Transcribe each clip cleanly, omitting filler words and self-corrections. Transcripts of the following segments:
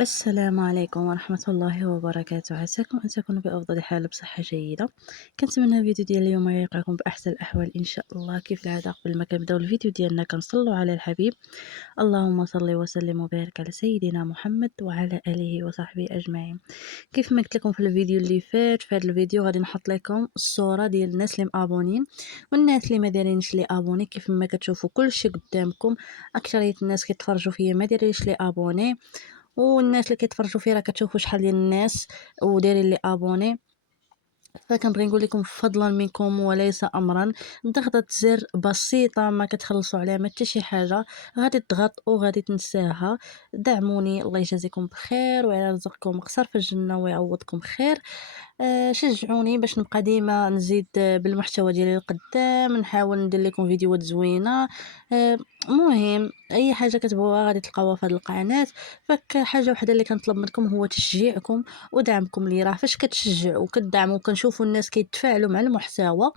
السلام عليكم ورحمة الله وبركاته، عساكم أن تكونوا بأفضل حال بصحة جيدة. كنتمنى الفيديو ديال اليوم يلقاكم بأحسن الأحوال إن شاء الله. كيف العادة قبل ما كنبداو الفيديو ديالنا كنصلوا على الحبيب، اللهم صل وسلم وبارك على سيدنا محمد وعلى آله وصحبه أجمعين. كيف ما قلت لكم في الفيديو اللي فات، في هذا الفيديو غادي نحط لكم الصورة ديال الناس اللي مابونين والناس اللي ما دايرينش لي ابوني. كيف ما كتشوفوا كلشي قدامكم، اكثريه الناس كيتفرجوا فيا ما دايرينش لي ابوني، والناس اللي كيتفرجوا فيا راه كتشوفوا شحال ديال الناس ودايرين لي ابوني. فكنبغي نقول لكم فضلا منكم وليس امرا، ضغطة زر بسيطه ما كتخلصوا عليها ما حتى شي حاجه، غادي تضغط وغادي تنساها. دعموني الله يجازيكم بخير ويرزقكم قصر في الجنه ويعوضكم خير. شجعوني باش نبقى ديما نزيد بالمحتوى ديالي لقدام، نحاول ندير لكم فيديوهات زوينه. مهم اي حاجه كتبغوها غادي تلقاوها في هذه القناه. حاجه وحده اللي كنطلب منكم هو تشجيعكم ودعمكم لي. راه فاش كتشجعوا وكتدعموا وكنشوفوا الناس كيتفاعلوا مع المحتوى،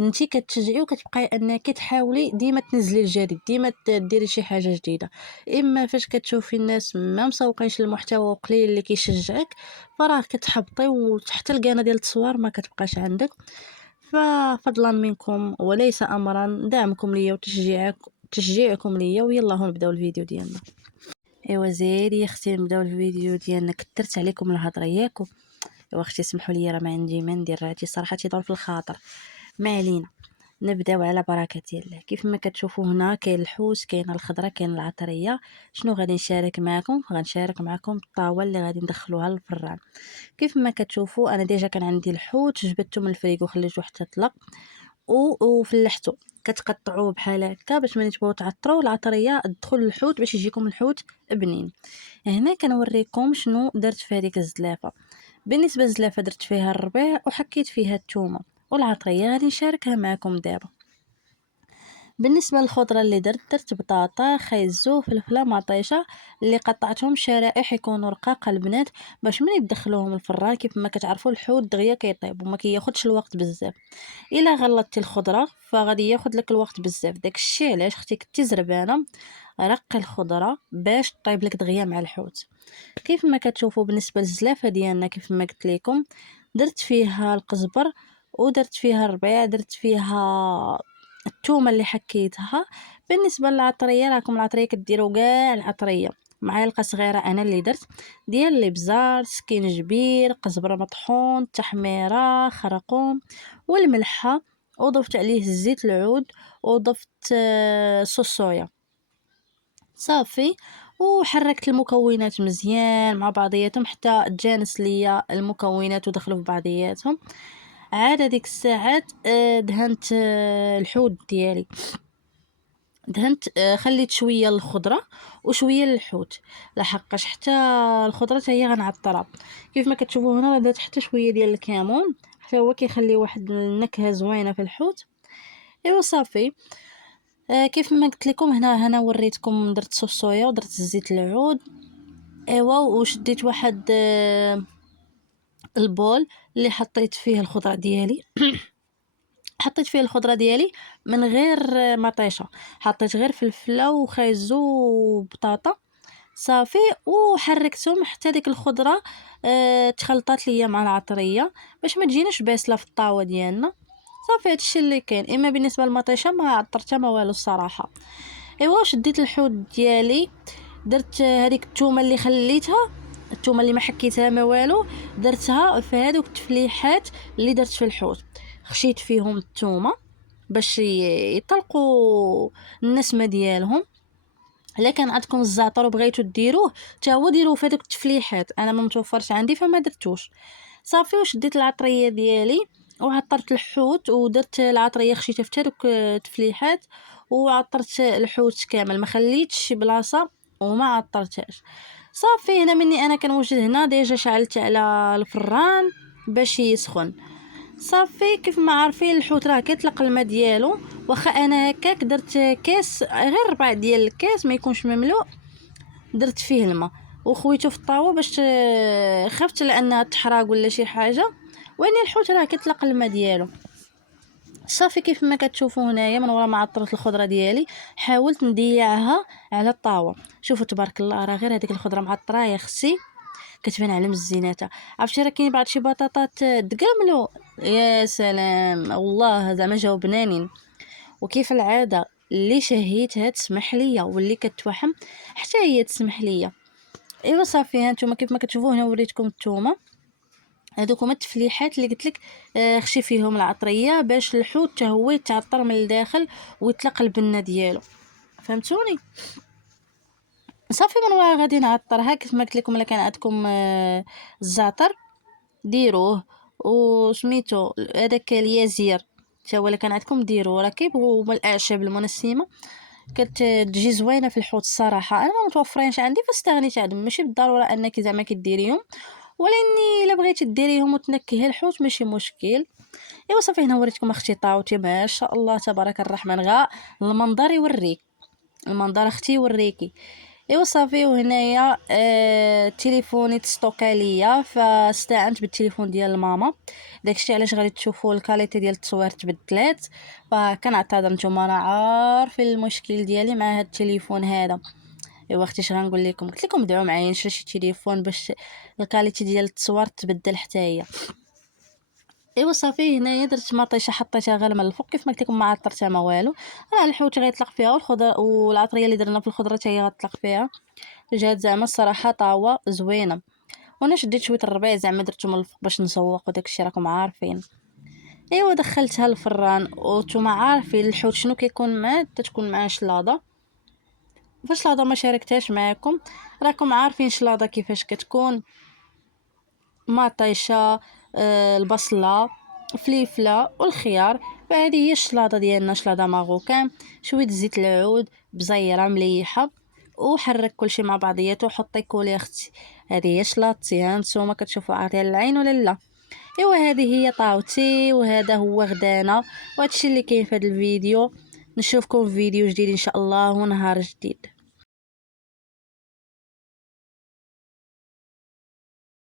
انتي كتشجعي وكتبقاي انك تحاولي ديما تنزلي الجديد، ديما ديري شي حاجه جديده. اما فاش كتشوفي الناس ما مسوقينش المحتوى وقليل اللي كيشجعك، فراه كتحبطي وحتى القناه ديال التصوير ما كتبقاش عندك. ففضلا منكم وليس امرا دعمكم ليا تشجيعكم ليا. ويلا هون نبداو الفيديو ديالنا. ايوا زيدي يا اختي نبداو الفيديو ديالنا. كثرت عليكم الهضره ياكم. ايوا اختي سمحوا لي راه ما عندي ما ندير، هادشي صراحه تيضر في الخاطر. ما علينا، نبداو على بركه الله. كيف ما كتشوفوا هنا كاين الحوت، كاين الخضره، كاين العطريه. شنو غادي نشارك معكم؟ غنشارك معكم الطاوه اللي غادي ندخلوها للفران. كيف ما كتشوفوا انا ديجا كان عندي الحوت، جبدته من الفريغو خليته حتى طلق وفلحته. كتقطعوه بحال هكا باش ملي تبغيو تعطروا العطريه تدخل الحوت باش يجيكم الحوت بنين. هنا كنوريكم شنو درت في هذيك الزلافه. بالنسبه للزلافه درت فيها الربيع وحكيت فيها الثومه، والعطريه غادي نشاركها معكم دابا. بالنسبه للخضره اللي درت بطاطا، خيزو، فلفله مطيشه اللي قطعتهم شرائح يكونوا رقاق البنات، باش ملي تدخلوهم الفران كيف ما كتعرفوا الحوت دغيا كيطيب وما كياخذش الوقت بزاف. الا غلطتي الخضره فغادي ياخذ لك الوقت بزاف، داكشي علاش اختي كنتي زربانه رقي الخضره باش طيب لك دغيا مع الحوت. كيف ما كتشوفوا بالنسبه للزلافه ديالنا كيف ما قلت لكم، درت فيها القزبر ودرت فيها الربيع، درت فيها الثومه اللي حكيتها. بالنسبه للعطريه راكم العطريه كديروا كاع العطريه. معلقه صغيره انا اللي درت ديال الابزار، سكينجبير، قزبره مطحون، تحميره، خرقوم والملحه، وضفت عليه الزيت العود، وضفت صوص صويا. صافي، وحركت المكونات مزيان مع بعضياتهم حتى تجانس ليا المكونات ودخلوا في بعضياتهم. عاد هذيك الساعات دهنت الحوت ديالي، دهنت خليت شويه للخضره وشويه للحوت، لحقاش حتى الخضره حتى هي غنعطرها. كيف ما كتشوفوا هنا درت حتى شويه ديال الكمون حتى هو كيخلي واحد النكهه زوينه في الحوت. ايوا صافي. كيف ما قلت لكم هنا وريتكم درت صوص صويا ودرت الزيت العود. ايوا وشديت واحد البول اللي حطيت فيه الخضره ديالي. حطيت فيه الخضره ديالي من غير مطيشه، حطيت غير فلفله وخيزو وبطاطا. صافي، وحركتهم حتى ديك الخضره تخلطات ليا مع العطريه باش ما تجيناش باسله في الطاوه ديالنا. صافي هادشي اللي كاين. اما بالنسبه للمطيشه ما عطرتها ما والو الصراحه. ايوا شديت الحوت ديالي، درت هذيك الثومه اللي خليتها، الثومه اللي ما حكيتها ما والو، درتها في هذوك التفليحات اللي درت في الحوت. خشيت فيهم الثومه باش يطلقوا النسمه ديالهم. الا كان عندكم الزعتر وبغيتو ديروه حتى هو ديروه في هذوك التفليحات، انا ما متوفرش عندي فما درتوش. صافي، وشديت العطريه ديالي وعطرت الحوت ودرت العطريه خشيتها في هذوك التفليحات وعطرت الحوت كامل، ما خليتش شي بلاصه وما عطرتهاش. صافي، هنا مني انا كنوجد هنا ديجا شعلت على الفران باش يسخن. صافي، كيف ما عارفين الحوت راه كيطلق الماء ديالو، واخا انا هكاك درت كاس غير ربع ديال الكاس ما يكونش مملوء، درت فيه الماء وخويته في الطاوه باش خفت لانها تحرق ولا شي حاجه، واني الحوت راه كيطلق الماء ديالو. صافي كيف ما كتشوفوا هنايا من ورا ما عطرت الخضره ديالي حاولت نديعها على الطاوه. شوفوا تبارك الله راه غير هذيك الخضره معطره يا اختي كتبان على مزيناتها. عرفتي راه كاين بعض شي بطاطات تقاملو يا سلام والله زعما جاو بنانين. وكيف العاده اللي شهيتها تسمح ليا واللي كتوحم حتى هي تسمح ليا. ايوا صافي هانتوما كيف ما كتشوفوا هنا وريتكم الثومه. هذوك هما التفليحات اللي قلت لك خشي فيهم العطريه باش الحوت حتى هو يتعطر من الداخل ويطلق البنه ديالو. فهمتوني؟ صافي من ورا غادي نعطرها كيف ما قلت لكم. الا كان عندكم الزعتر ديروه وسميتو هذاك اليازير حتى هو الا كان عندكم ديروه. راه كيبغوا هما الاعشاب المنسمه كتجي زوينه في الحوت الصراحه. انا ما متوفرينش عندي فاستغنيت عنهم. ماشي بالضروره انك زعما كديريهم ولاني الا بغيتي ديريهم وتنكهي الحوت ماشي مشكل. ايوا صافي هنا وريتكم اختي طاوتي ما شاء الله تبارك الرحمن. غا المنظر يوريك المنظر اختي يوريكي. ايوا صافي وهنايا تليفوني تستوكا ليا فاستعنت بالتليفون ديال ماما. داكشي علاش غادي تشوفوا الكاليتي ديال التصوير تبدلات. فكنعتذر نتوما راه عارفين المشكل ديالي مع هذا التليفون هذا. ايوا اختي اش غنقول لكم قلت لكم دعوا معايا نشري شي تليفون باش الكاليتي ديال التصوير تبدل حتى هي. ايوا صافي هنايا درت مطيشه حطيتها غير من الفوق كيف ما قلت لكم ما عطرتها ما والو. راه الحوت غيطلق فيها والخضر والعطريه اللي درنا في الخضره حتى هي غتطلق فيها. جات زعما الصراحه طاوه زوينه. وانا شديت شويه الربيع زعما درتو من الفوق باش نسوق وداكشي راكم عارفين. ايوا دخلتها الفران وانتوما عارفين الحوت شنو كيكون معاه تتكون معاه شلاضه. فاش لاضه ما شاركتهاش معكم راكم عارفين شلاضه كيفاش كتكون مطيشه البصله فليفله والخيار. فهذه هي الشلاضه ديالنا شلاضه ماغوكان. شويه زيت العود بزيره مليحه وحرك كلشي مع بعضياته وحطي كولي اختي. هذه هي شلاضتي ها نتوما كتشوفوا عاطيه العين ولا لا. ايوا هذه هي طاوتي وهذا هو غدانا وهادشي اللي كاين في هذا الفيديو. نشوفكم في فيديو جديد ان شاء الله ونهار جديد.